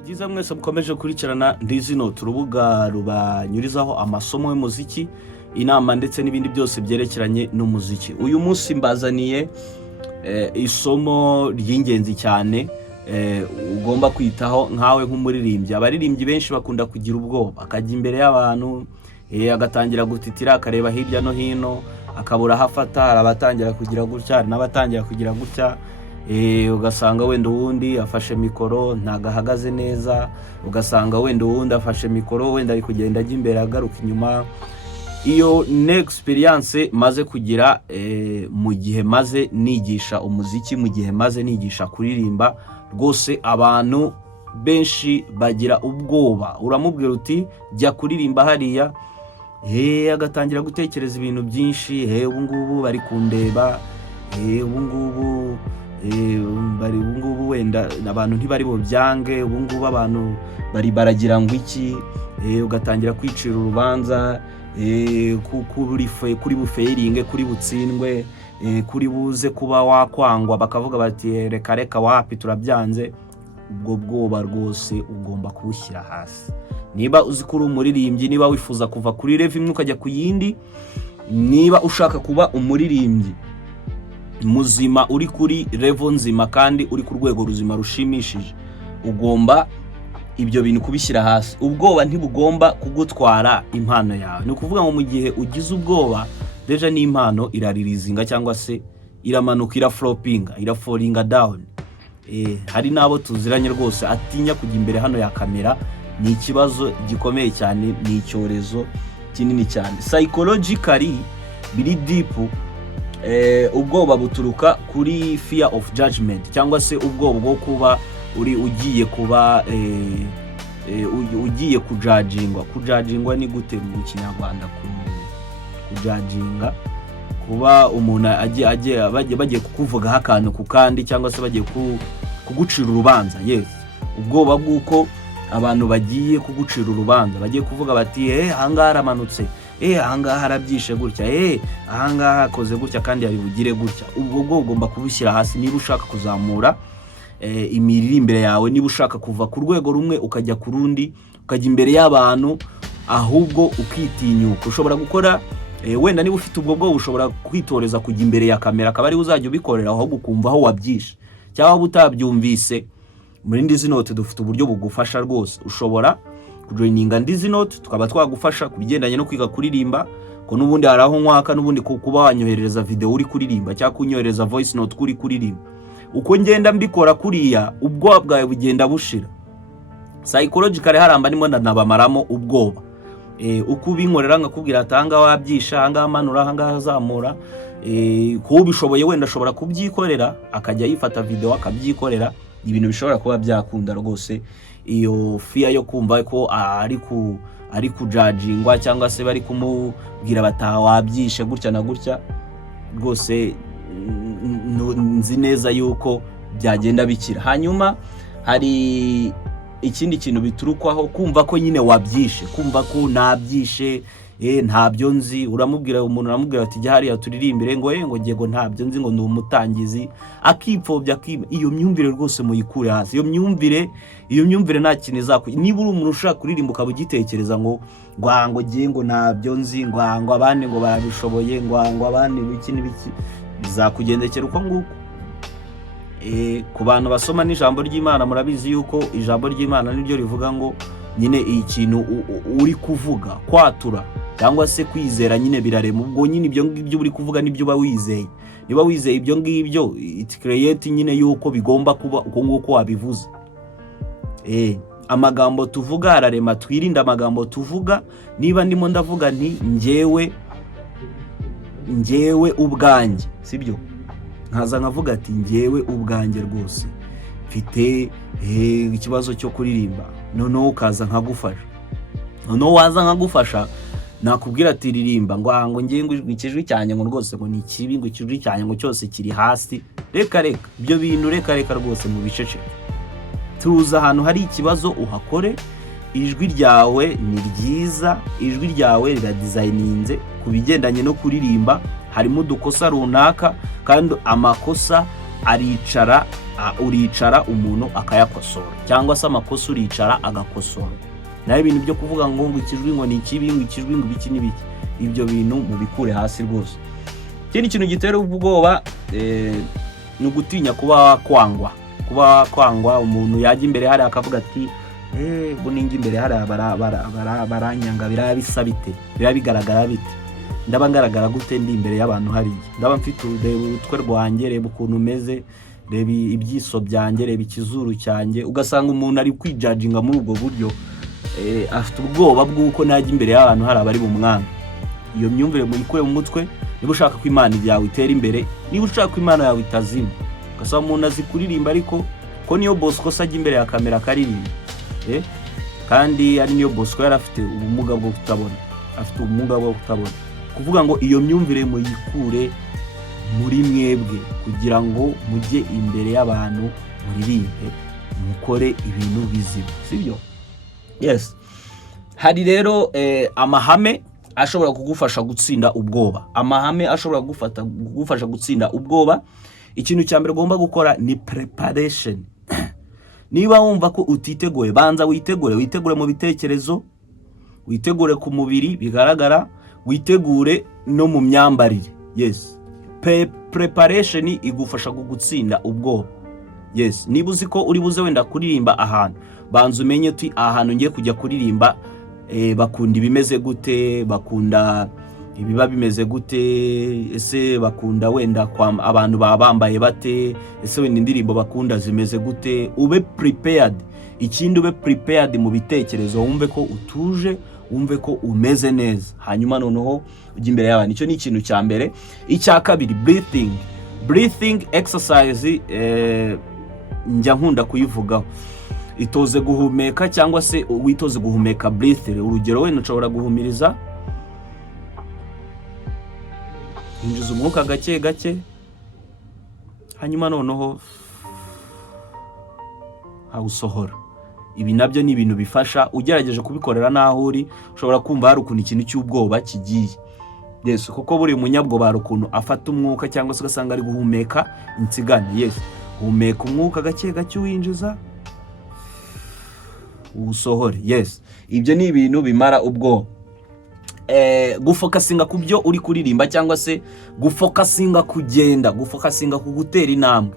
byiza mwese mukomeje kurikirana Ndizino urubuga rubanyurizaho amasomo y'umuziki, inama ndetse n'ibindi byose byerekeranye n'umuziki. Uyu munsi mbazaniye isomo ry'ingenzi cyane ugomba kwitaho nkawe nk'umuririmbyi. Abaririmbyi benshi bakunda kugira ubwoba, akajya imbere y'abantu agatangira gutitira, akareba hirya no hino, akabura hafata, arabatangira kugira gutya n'abatangira kugira gutya. Ugasanga wenda uwundi afashe mikoro ntagahagaze neza, ugasanga wenda uwundi afashe mikoro wenda ari kugenda ajya imbere agaruka inyuma. Iyo experience maze kugira mu gihe maze nigisha umuziki, mu gihe maze nigisha kuririmba, rwose abantu benshi bagira ubwoba. Uramubwira uti jya kuririmba hariya, agatangira gutekereza ibintu byinshi, ubu ngubu bari kundeba, ubu ngubu wenda abantu ntibari bubyange, ubu ngubu abantu baragira ngo iki, ugatangira kwicira urubanza kuri buferinge, kuri butsindwe, kuri buze kuba wakwangwa, bakavuga bati reka wapi turabyanze. Ubwo bwoba rwose ugomba kubushyira hasi. Niba uzi kuri umuririmbyi, niba wifuza kuva kuri level imwe ukajya ku yindi, niba ushaka kuba umuririmbyi muzima, uri kuri level nzima kandi uri ku rwego ruzima rushimishije, ugomba ibyo bintu kubishyira hasi. Ubwoba ntibugomba kugutwara impano yawe. Ni ukuvuga ngo mu gihe ugize ubwoba, deja n'impano iraririzinga cyangwa se iramanuka, irafallinga down. Hari nabo tuziranye rwose atinya kujya imbere hano ya kamera. Ni ikibazo gikomeye cyane, ni icyorezo kinini cyane. Psychologically biri deep. Ubwoba buturuka kuri fear of judgment, cyangwa se ubwoba bwo kuba ugiye kuba ugiye kujajingwa. Ni gute mu Kinyarwanda kujajinga? Kuba umuntu bagiye kukuvugaho akantu ku kandi, cyangwa se bagiye kugucira urubanza. Yes, ubwoba bw'uko abantu bagiye kugucira urubanza, bagiye kuvuga bati ahangaha aramanutse, ahangaha arabyishe gutya, ahangaha akoze gutya kandi yari bugire gutya. Ubwo bwo ugomba kubushyira hasi. Niba ushaka kuzamura imiririmbire yawe, niba ushaka kuva ku rwego rumwe ukajya ku rundi, ukajya imbere y'abantu, ahubwo ukitinyuka. Ushobora gukora wenda niba ufite ubwo bwo ushobora kwitoreza kujya imbere ya kamera, akaba ari uzajya ubikorera, ahubwo ukumva aho wabyishe cyangwa utabyumvise. Muri Ndizino dufite uburyo bugufasha rwose. Ushobora kujoininga Ndizino, tukaba twagufasha kubigendanye no kwiga kuririmba. Ko nubundi haraho nkwaka nubundi kuba wanyohereza video uri kuririmba, cyangwa kunyohereza voice note kuri kuririmba. Uko ngenda mbikora kuriya, ubwoba bwawe bugenda bushira. Psychologically haramba nimo nanabamaramo ubwoba. Uko ubinkorera nkakubwira atanga wabyisha, anga manura, anga azamura, ko ubishoboye wenda ashobora kubyikorera, akajya yifata video akabyikorera. Ibintu bishobora kuba byakunda rwose. Iyo fear yo kumva ko ari kujajingwa, cyangwa se bari kumubwira bataha wabyishe gutya na gutya, rwose nzi neza yuko byagenda bikira. Hanyuma hari ikindi kintu biturukwaho, kumva ko nyine wabyishe, kumva ko nabyishe, ntabyo nzi. Uramubwira umuntu, uramubwira ati jya hariya turirimbire, ngo ngego ntabyo nzi, ngo ndi umutangizi, akipfobya. Iyo myumvire rwose muyikure hasi. Iyo myumvire nta kintu izakora. Niba uri umuntu ushaka kuririmba ukaba ugitekereza ngo ngego ntabyo nzi, ngo abandi ngo barabishoboye, ngo abandi biki n'ibiki, bizakugendekera uko nguko. Ku bantu basoma n'ijambo ry'Imana, murabizi yuko ijambo ry'Imana niryo rivuga ngo nyine ikintu uri kuvuga, kwatura cyangwa se kwizera nyine birarema. Ubwo nyine ibyo ngibyo uri kuvuga nibyo uba wizeye. Niba wizeye ibyo ngibyo, it create nyine yuko bigomba kuba uko nguko wabivuze. Amagambo tuvuga ararema. Twirinde amagambo tuvuga. Niba ndimo ndavuga nti njyewe ubwanjye, sibyo? Nkaza nkavuga ati njyewe ubwanjye rwose mfite ikibazo cyo kuririmba, noneho ukaza nkagufasha. Noneho waza nkagufasha, nakubwira ati ririmba, ngo ngiye ngo ikijwi cyanjye ngo rwose ngo ni kibi, ngo ikijwi cyanjye ngo cyose kiri hasi. Reka ibyo bintu, reka rwose mu bicece. Tuza ahantu hari ikibazo uhakore. Ijwi ryawe ni ryiza, ijwi ryawe riradesigninze ku bigendanye no kuririmba. Harimo udukosa runaka, kandi amakosa aricara uricara umuntu akayakosora, cyangwa se amakosa uricara agakosora. Naho ibintu byo kuvuga ngo ikijwi ngo ni ikibi, ngo ikijwi ngo biki n'ibiki, ibyo bintu mubikure hasi rwose. Ikindi kintu gitera ubwoba ni ugutinya kuba kwangwa. Umuntu yajya imbere hari akavuga ati bo ninjye imbere hari baranyanga, birabisa bite, bigaragara bite, ndaba ngaragara gute ndi imbere y'abantu hariya, ndaba mfite urutwe rwanjye, reba ukuntu meze, reba ibyiso byanjye, reba ikizuru cyanjye. Ugasanga umuntu ari kwijajinga muri ubwo buryo, afite ubwoba bw'uko najya imbere y'abantu hari abari bumwanga. Iyo myumvire muyikure mu mutwe. Niba ushaka ko Imana yawe itera imbere, niba ushaka ko Imana yawe itazima, ugasanga umuntu azi kuririmba ariko ko niyo Bosco ajya imbere ya kamera akaririmba, kandi ari niyo Bosco yari afite ubumuga bwo kutabona. Kuvuga ngo iyo myumvire muyikure muri mwebwe kugira ngo mujye imbere y'abantu muririmbe, mukore ibintu bizima, sibyo? Yes. Hari rero amahame ashobora kugufasha gutsinda ubwoba. Amahame ashobora kugufasha gutsinda ubwoba. Ikintu cya mbere ugomba gukora ni preparation. Niba wumva ko utiteguye, banza witegure mu bitekerezo, witegure ku mubiri bigaragara, witegure no mu myambarire. Yes. Preparation igufasha gutsinda ubwoba. Yes. Niba uzi ko uri buze wenda kuririmba ahantu, banza umenye uti ahantu ngiye kujya kuririmba bakunda ibimeze gute, bakunda ibiba bimeze gute, ese bakunda wenda abantu bambaye bate, ese wenda indirimbo bakunda zimeze gute. Ube prepared. Ikindi ube prepared mu bitekerezo, wumve ko utuje, wumve ko umeze neza, hanyuma noneho ujya imbere y'abantu. Icyo ni ikintu cya mbere. Icya kabiri, breathing exercise, njya nkunda kuyivugaho. Itoze guhumeka, cyangwa se witoze guhumeka breathing. Urugero, wenda ushobora guhumiriza, injiza umwuka gake gake, hanyuma noneho awusohora. Ibi nabyo ni ibintu bifasha. Ugerageje kubikorera naho uri, ushobora kumva hari ukuntu ikintu cy'ubwoba kigiye. Yes, kuko buri munyabwoba hari ukuntu afata umwuka, cyangwa se ugasanga ari guhumeka insigane. Yes, humeka umwuka gake gake, winjiza usohore. Yes, ibyo ni ibintu bimara ubwoba. Gufokasinga ku byo uri kuririmba, cyangwa se gufokasinga kugenda, gufokasinga ku gutera intambwe.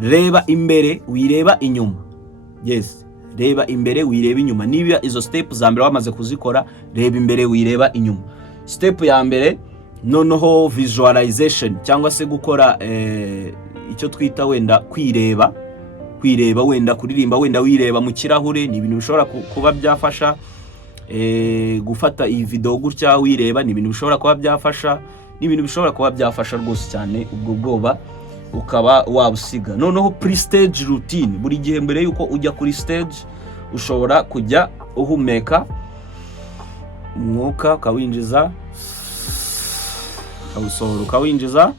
Reba imbere, wireba inyuma. Yes, reba imbere, wireba inyuma. Niba izo step za mbere wamaze kuzikora, reba imbere, wireba inyuma. Step ya mbere noneho visualization, cyangwa se gukora icyo twita wenda kwireba, wenda kuririmba, wenda wireba mu kirahure. Ni ibintu bishobora kuba byafasha. Gufata iyi video gutya wireba, ni ibintu bishobora kuba byafasha. Ni ibintu bishobora kuba byafasha rwose cyane, ubwo bwoba ukaba wabusiga. Noneho pre-stage routine. Buri gihe mbere yuko ujya kuri stage, ushobora kujya uhumeka umwuka, ukawinjiza, ukawusohora, ukawinjiza,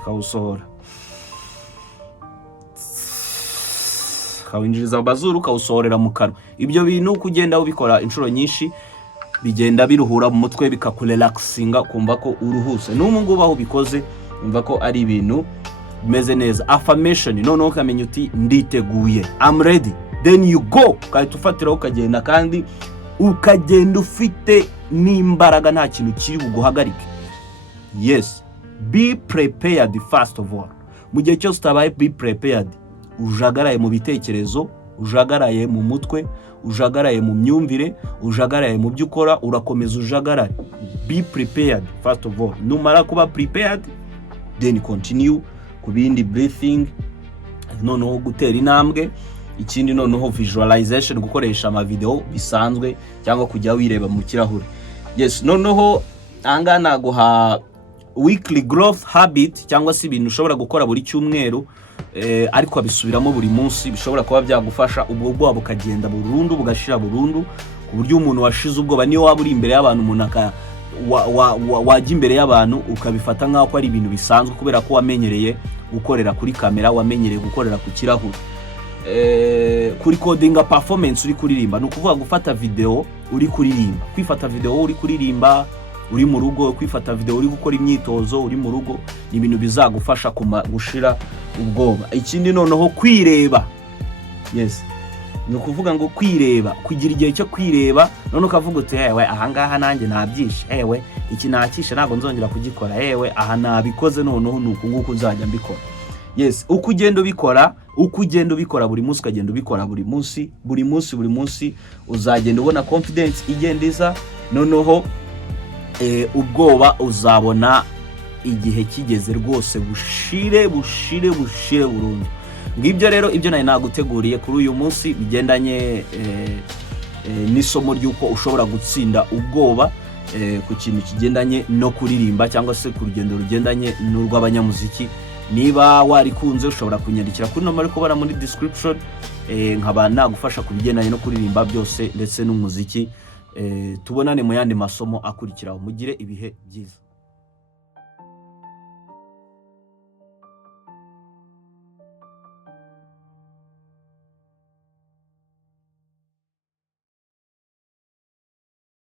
ukawusohora, ukawinjiriza mu mazuru, ukawusohorera mu kanwa. Ibyo bintu kugenda ubikora inshuro nyinshi, bigenda biruhura mu mutwe, bikakurelaxinga, kumva ko uruhuse. N'ubu ngubu aho ubikoze, umva ko ari ibintu bimeze neza. Affirmation, noneho ukamenya uti nditeguye, I'm ready. Then you go, ukahita ufatiraho ukagenda, kandi ukagenda ufite n'imbaraga, nta kintu kiri buguhagarike. Yes, be prepared first of all. Mu gihe cyose utabaye be prepared, ujagaraye mu bitekerezo, ujagaraye mu mutwe, ujagaraye mu myumvire, ujagaraye mu byo ukora, urakomeza ujagaraye. Be prepared first of all. Numara kuba prepared, then continue ku bindi breathing, noneho gutera intambwe. Ikindi noneho visualization, gukoresha ama video bisanzwe, cyangwa kujya wireba mu kirahure. Yes, noneho anga naguha weekly growth habit, cyangwa se ibintu ushobora gukora buri cyumweru, ariko abisubiramo buri munsi, bishobora kuba byagufasha ubwo bwoba bukagenda burundu, bugashira burundu, ku buryo umuntu washize ubwoba niyo waba uri imbere y'abantu, umuntu wajya imbere y'abantu ukabifata nk'aho ari ibintu bisanzwe, kubera ko wamenyereye gukorera kuri kamera, wamenyereye gukorera ku kirahure. Kuri codinga performance uri kuririmba, ni ukuvuga gufata video uri kuririmba, kwifata video uri kuririmba, uri mu rugo, kwifata video uri gukora imyitozo uri mu rugo, ni ibintu bizagufasha gushira ubwoba. Ikindi noneho kwireba, yes, ni ukuvuga ngo kwireba, kugira igihe cyo kwireba, none ukavuga uti hewe ahangaha nanjye nabyishe, hewe iki nakishe ntago nzongera kugikora, hewe aha nabikoze noneho nuko nguko uzajya mbikora. Yes, uko ugenda ubikora buri munsi, ukagenda ubikora buri munsi uzagenda ubona confidence igenda iza, noneho ubwoba uzabona igihe kigeze rwose bushire burundu. Ngibyo rero ibyo nari naguteguriye kuri uyu munsi bigendanye n'isomo ry'uko ushobora gutsinda ubwoba ku kintu kigendanye no kuririmba cyangwa se ku rugendo rugendanye n'urw'abanyamuziki. Niba warikunze ushobora kunyandikira kuri nomero iri kubara muri description, nkaba nagufasha kubigendanye no kuririmba byose ndetse n'umuziki. Tubonane mu yandi masomo akurikiraho. Mugire ibihe byiza.